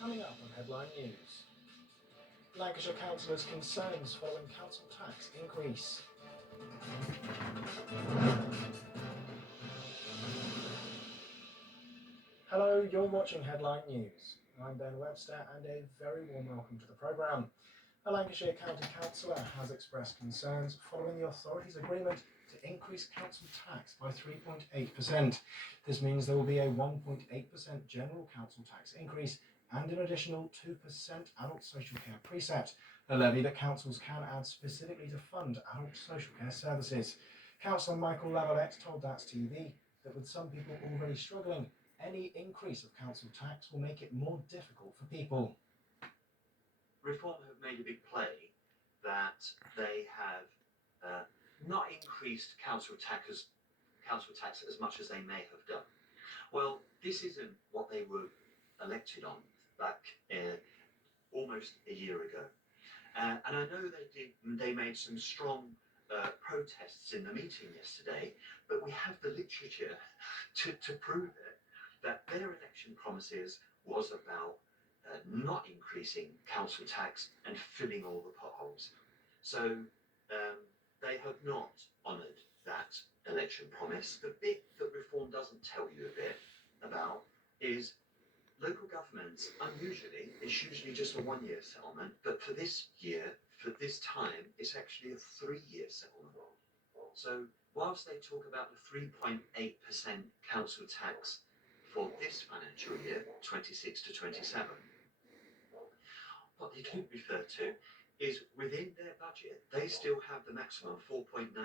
Coming up on Headline News, Lancashire councillors' concerns following council tax increase. Hello, you're watching Headline News. I'm Ben Webster and a very warm welcome to the programme. A Lancashire County councillor has expressed concerns following the authority's agreement to increase council tax by 3.8%. This means there will be a 1.8% general council tax increase and an additional 2% adult social care precept, a levy that councils can add specifically to fund adult social care services. Councillor Michael Lavalette told That's TV that with some people already struggling, any increase of council tax will make it more difficult for people. Reform have made a big play that they have not increased council tax as much as they may have done. Well, this isn't what they were elected on back almost a year ago. And I know they made some strong protests in the meeting yesterday, but we have the literature to prove it, that their election promises was about not increasing council tax and filling all the potholes. So they have not honoured that election promise. The bit that Reform doesn't tell you a bit about is local governments, unusually, it's usually just a one-year settlement, but for this year, for this time, it's actually a 3-year settlement. So whilst they talk about the 3.8% council tax for this financial year, 26 to 27, what they don't refer to is within their budget, they still have the maximum 4.99%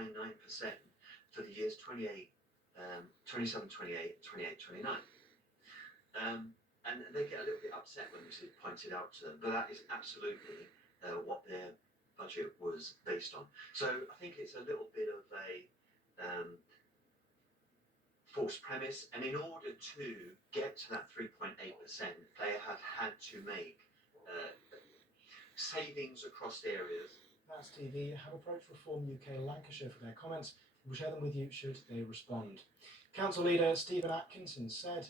for the years 27, 28, 28, 29. And they get a little bit upset when this is pointed out to them, but that is absolutely what their budget was based on. So I think it's a little bit of a false premise, and in order to get to that 3.8%, they have had to make savings across areas. That's TV have approached Reform UK Lancashire for their comments. We'll share them with you should they respond. Council leader Stephen Atkinson said,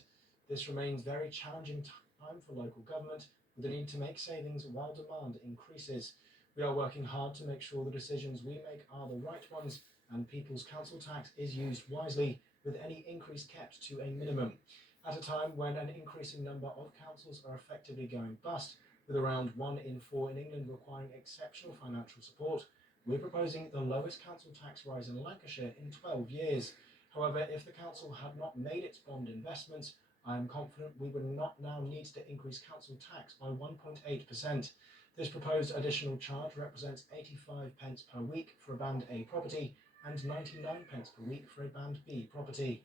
"This remains a very challenging time for local government with the need to make savings while demand increases. We are working hard to make sure the decisions we make are the right ones and people's council tax is used wisely, with any increase kept to a minimum. At a time when an increasing number of councils are effectively going bust, with around 1 in 4 in England requiring exceptional financial support, we're proposing the lowest council tax rise in Lancashire in 12 years. However, if the council had not made its bond investments, I am confident we would not now need to increase council tax by 1.8%. This proposed additional charge represents 85 pence per week for a Band A property and 99 pence per week for a Band B property."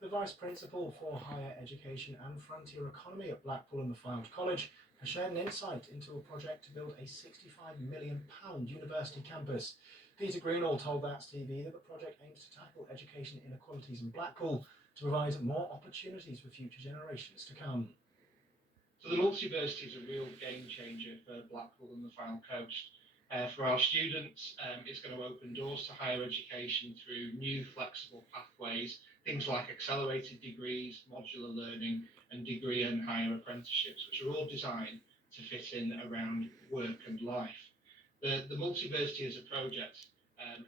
The Vice Principal for Higher Education and Frontier Economy at Blackpool and the Fylde College has shared an insight into a project to build a £65 million university campus. Peter Greenall told That's TV that the project aims to tackle education inequalities in Blackpool to provide more opportunities for future generations to come. So the multiversity is a real game changer for Blackpool and the Fylde Coast. For our students, it's going to open doors to higher education through new flexible pathways, things like accelerated degrees, modular learning, and degree and higher apprenticeships, which are all designed to fit in around work and life. The multiversity as a project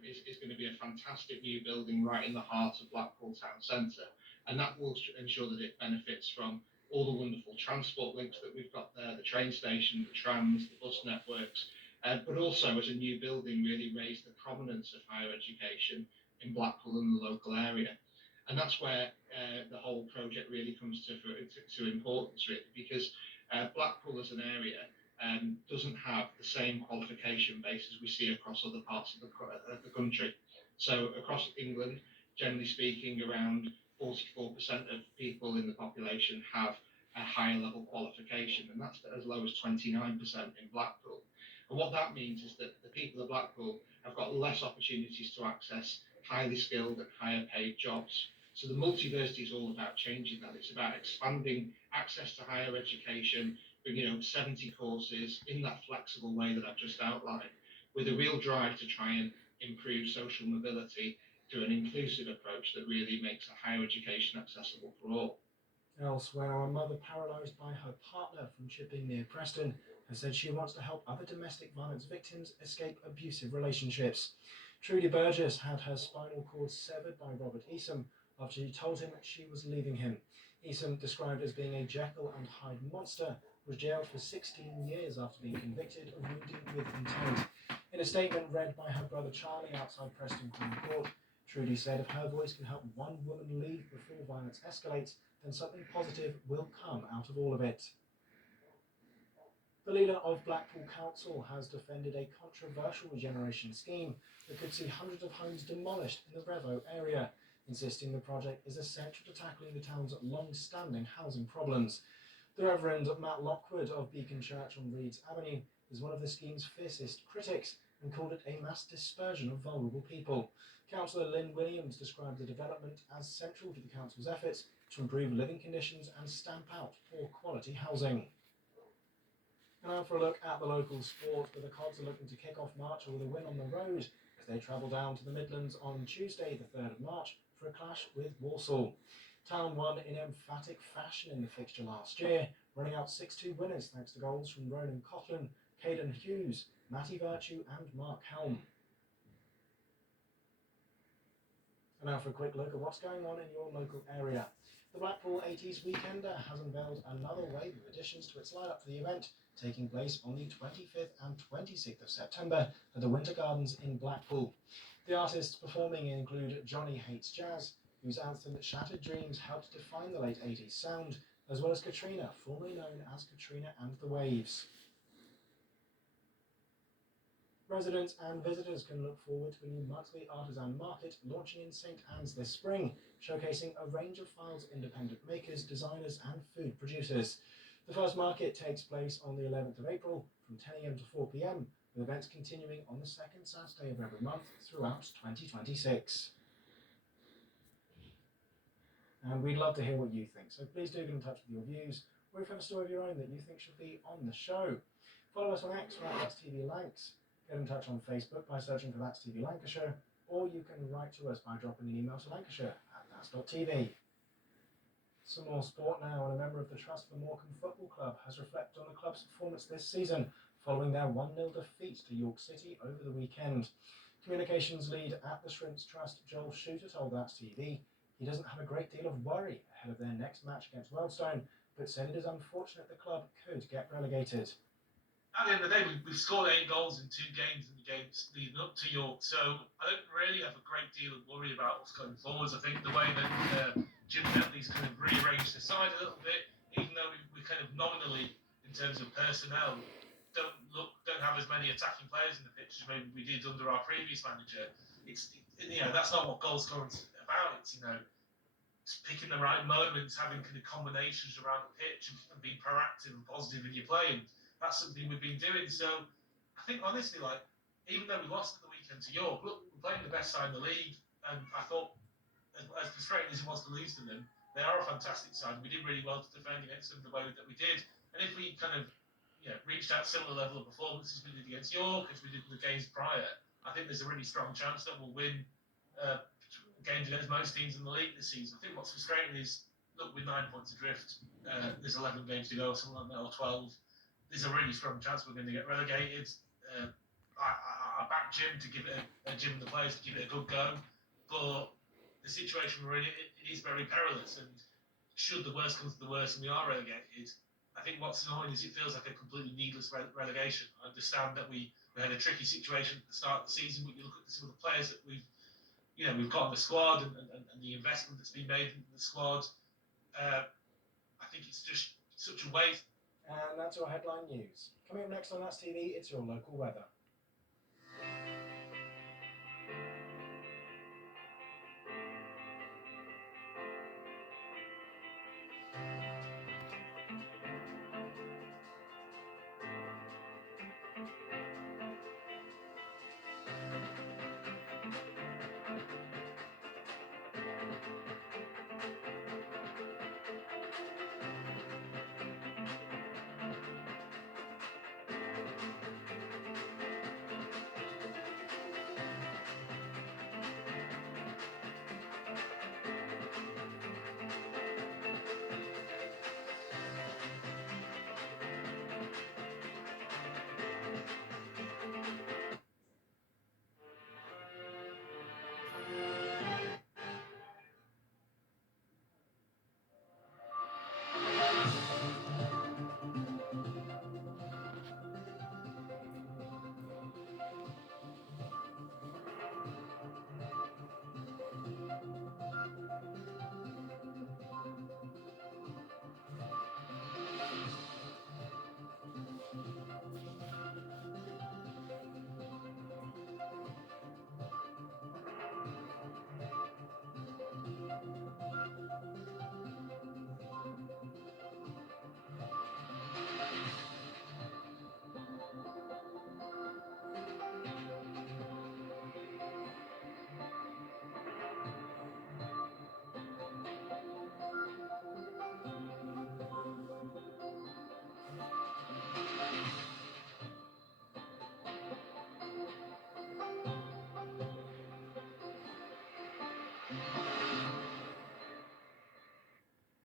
is going to be a fantastic new building right in the heart of Blackpool town centre, and that will ensure that it benefits from all the wonderful transport links that we've got there, the train station, the trams, the bus networks, but also as a new building really raise the prominence of higher education in Blackpool and the local area. And that's where the whole project really comes to importance, really, because Blackpool as an area doesn't have the same qualification base as we see across other parts of the country. So across England, generally speaking, around 44% of people in the population have a higher level qualification, and that's as low as 29% in Blackpool. And what that means is that the people of Blackpool have got less opportunities to access highly skilled and higher paid jobs. So the multiversity is all about changing that. It's about expanding access to higher education, bringing up 70 courses in that flexible way that I've just outlined, with a real drive to try and improve social mobility through an inclusive approach that really makes a higher education accessible for all. Elsewhere, a mother paralysed by her partner from Chipping near Preston has said she wants to help other domestic violence victims escape abusive relationships. Trudy Burgess had her spinal cord severed by Robert Easom after she told him she was leaving him. Easom, described as being a Jekyll and Hyde monster, was jailed for 16 years after being convicted of wounding with intent. In a statement read by her brother Charlie outside Preston Crown Court, Trudy said if her voice can help one woman leave before violence escalates, then something positive will come out of all of it. The leader of Blackpool Council has defended a controversial regeneration scheme that could see hundreds of homes demolished in the Revo area, insisting the project is essential to tackling the town's long-standing housing problems. The Reverend Matt Lockwood of Beacon Church on Reeds Avenue is one of the scheme's fiercest critics and called it a mass dispersion of vulnerable people. Councillor Lynn Williams described the development as central to the council's efforts to improve living conditions and stamp out poor quality housing. And now for a look at the local sport, where the Cods are looking to kick off March with a win on the road as they travel down to the Midlands on Tuesday the 3rd of March for a clash with Walsall. Town won in emphatic fashion in the fixture last year, running out 6-2 winners thanks to goals from Ronan Coughlin, Caden Hughes, Matty Virtue and Mark Helm. And now for a quick look at what's going on in your local area. The Blackpool 80s Weekender has unveiled another wave of additions to its lineup for the event, taking place on the 25th and 26th of September at the Winter Gardens in Blackpool. The artists performing include Johnny Hates Jazz, whose anthem Shattered Dreams helped define the late 80s sound, as well as Katrina, formerly known as Katrina and the Waves. Residents and visitors can look forward to a new monthly artisan market launching in St Anne's this spring, showcasing a range of Files independent makers, designers and food producers. The first market takes place on the 11th of April from 10 AM to 4 PM, with events continuing on the second Saturday of every month throughout 2026. And we'd love to hear what you think, so please do get in touch with your views, or if you have a story of your own that you think should be on the show. Follow us on X, That's TV Lancs. Get in touch on Facebook by searching for That's TV Lancashire, or you can write to us by dropping an email to lancashire@thats.tv. Some more sport now, and a member of the Trust for Morecambe Football Club has reflected on the club's performance this season following their 1-0 defeat to York City over the weekend. Communications lead at the Shrimps Trust, Joel Shooter, told That's TV he doesn't have a great deal of worry ahead of their next match against Wealdstone, but said it is unfortunate the club could get relegated. At the end of the day, we've scored 8 goals in 2 games in the games leading up to York, so I don't really have a great deal of worry about what's going forwards. I think the way that Jim Bentley's kind of rearranged the side a little bit, even though we kind of nominally, in terms of personnel, don't have as many attacking players in the pitch as maybe we did under our previous manager. It's that's not what goal scoring's about. It's picking the right moments, having kind of combinations around the pitch, and being proactive and positive in your play. That's something we've been doing. So I think honestly, even though we lost at the weekend to York, look, we're playing the best side in the league, and I thought, as frustrating as it was to lose to them, they are a fantastic side. We did really well to defend against them the way that we did, and if we kind of reached that similar level of performance as we did against York, as we did the games prior, I think there's a really strong chance that we'll win games against most teams in the league this season. I think what's frustrating is, look, we're 9 points adrift. There's 11 games to go, something like that, or 12. There's a really strong chance we're going to get relegated. I back Jim to give it Jim and the players to give it a good go, but the situation we're in, it is very perilous. And should the worst come to the worst and we are relegated, I think what's annoying is it feels like a completely needless relegation. I understand that we had a tricky situation at the start of the season, but you look at some of the players that we've got in the squad and the investment that's been made in the squad. I think it's just such a waste. And that's your headline news. Coming up next on That's TV, it's your local weather.